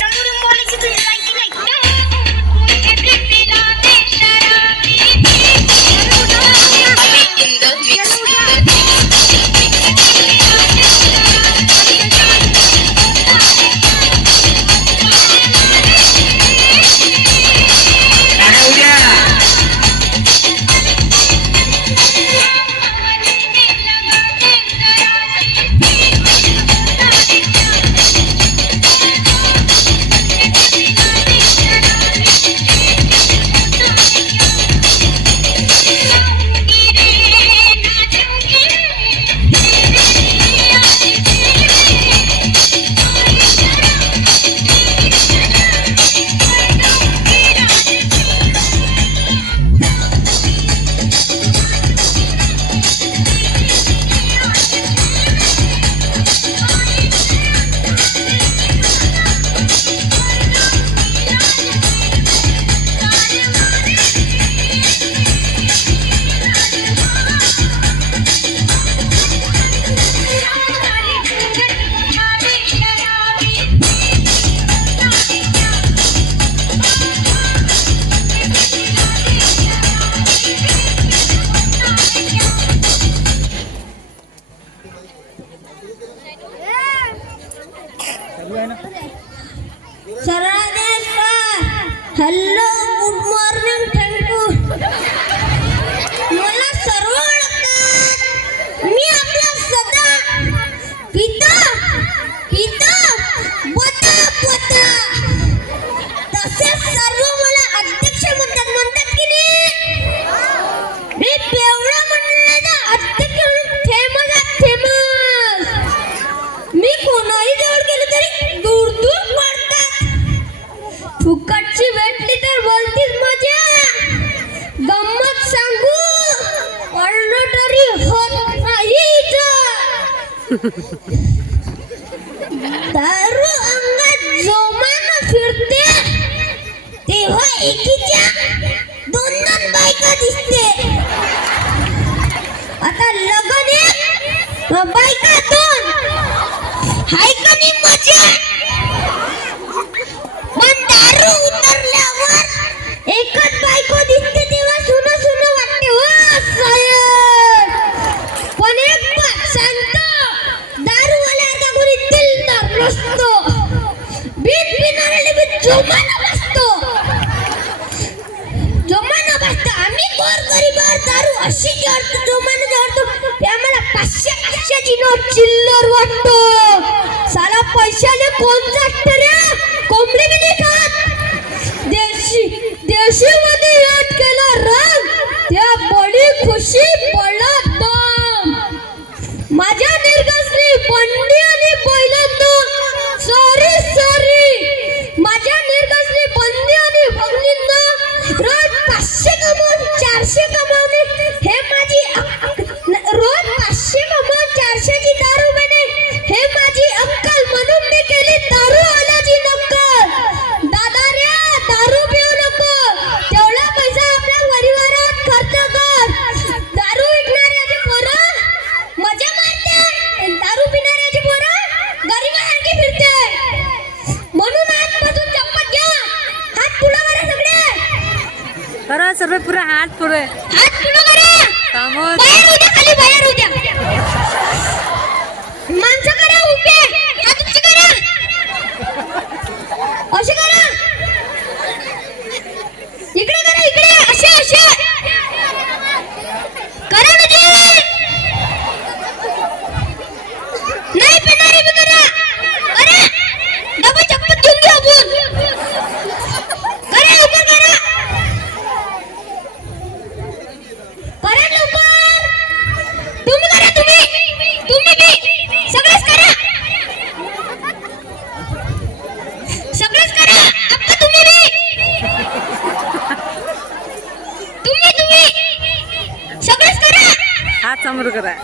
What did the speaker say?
समोरून बोलायची तुझी लायकी नाही. Hello, good morning, thank you. मला सर्व ओळखतात. मी आपला सदा पिता पिता बता बता. तसेच सर्व मला अध्यक्ष म्हणतात की नाही. मी पेवळा म्हणलेला अध्यक्ष फेमस फेमस. मी कोणाही जवळ गेलो तरी दूर दूर पडतात. फुकटची भेटली तर बोलतीच मजा. गंमत सांगू पडलो तरी होत नाही. दारू अंगात जोमानं फिरते तेव्हा एकीच्या दोन दोन बायका दिसते. आता लग्न एक बायका दोन. हाय का नाही मजा. पण दारू उतरल्यावर एकच बायको दिसते तेव्हा सुन सुन वाटते. हो साहेब, पण एक बात सांगतो, दारूवाल्याचा कोणी दिलदार नसतो. बीट पिणाऱ्याला बी जोमानं बसतो. आम्ही गोरगरिबावर दारू अशी जोमानं जोडतो ते आम्हाला 500ची नोट चिल्लर वाटतो. साला पैशाने कोण जास्त रे. कोंबडी बी नाही खात. देशी मध्ये याद केला रंग त्या बडी खुशी पडत दम. माझ्या निर्गसली बंडी आणि पहिल्यांदा सॉरी सॉरी. माझ्या निर्गसली बंदी आणि बघणींना रोज 500 कमवून 400 कमावणे हे माझी रोज 500 कमवून 400ची दारू बने हे माझी अक्कल. म्हणून मी केली दारू आल्याची नक्कल. दादा रे, दारू पिऊ नको. तेवढा पैसा आपल्या परिवारात खर्च कर. दारू विकणाऱ्याची पोरं मजा मारते. दारू पिणाऱ्याची पोरं गरिबासारखी फिरते. म्हणून आजपासून चप्पल घ्या. हात पुढे करा सगळे. करा सर्व पुरे हात पुरे. हात पुढे करा. बाहेर उद्या खाली बाहेर उद्या. माणसं करा उभे. हात उंच करा. असे करा. इकडे करा इकडे. असे असे करा म्हणजे नाही पिणारी बी करा. करा. डबल चप्पल घेऊन घ्या आपण. करा लवकर करा. करा लवकर. तुम्ही करा. तुम्ही बी सगळेच करा. सगळेच करा. अक्का तुम्ही बी. तुम्ही सगळेच करा. हात समोर करा.